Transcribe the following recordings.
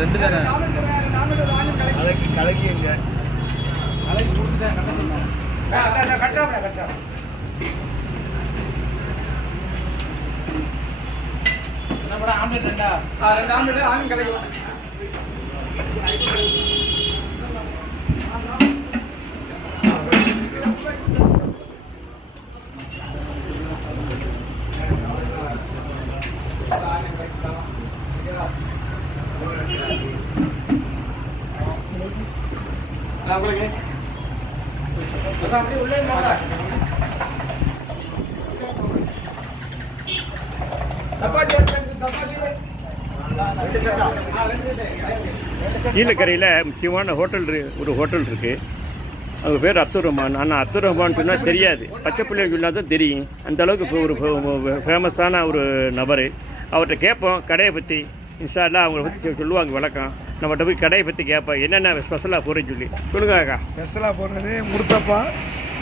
ரெண்டு தானே கலகி எங்க கலக்கி கொடுத்துட்டேன் கட்டா என்ன படம் ஆம்லெட் ரெண்டா ரெண்டு ஆம்லெட் ஆணும் கலக்கி அப்படியே உள்ளே கீழக்கரையில் முக்கியமான ஒரு ஹோட்டல் இருக்குது. அவங்க பேர் அப்துல் ரஹ்மான். ஆனால் அப்துல் ரஹ்மான் சொன்னால் தெரியாது, பச்சை பிள்ளைகள் சொன்னால் தான் தெரியும். அந்தளவுக்கு இப்போ ஒரு ஃபேமஸான ஒரு நபர். அவர்கிட்ட கேட்போம் கடையை பற்றி. இன்ஷா அல்லாஹ் அவங்கள பற்றி சொல்லுவாங்க விளக்கம். நம்மகிட்ட போய் கடையை பற்றி கேட்போம் என்னென்ன ஸ்பெஷலாக போகிறேன்னு சொல்லி. சொல்லுங்க அக்கா. ஸ்பெஷலாக போடுறது முர்த்தப்பா,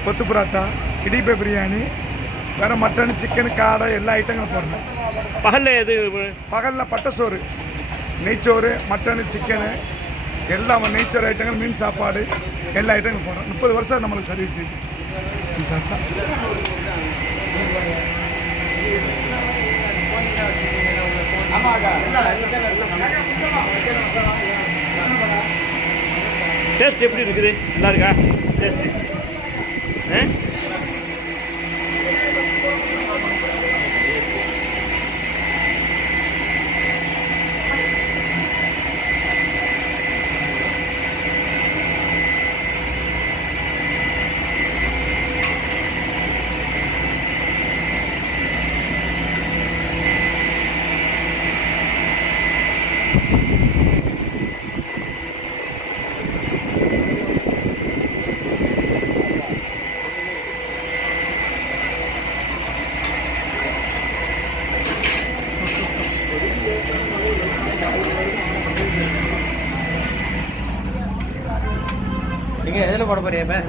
கொத்து புராட்டா, இடிப்பை பிரியாணி, வேறு மட்டன், சிக்கன், காடை எல்லா ஐட்டங்களும் போடுறோம். பகலில் எது? பகலில் பட்டசோறு, நெய்ச்சோறு, மட்டனு, சிக்கனு எல்லாம் நெய்ச்சோறு ஐட்டங்கள், மீன் சாப்பாடு எல்லா ஐட்டங்களும் போடுறோம். 30 வருஷம் நம்மளுக்கு சர்வீஸ். டேஸ்ட் எப்படி இருக்குது? நல்லா இருக்கா டேஸ்ட்டு? நீங்கள் எதில் போட போறீங்க?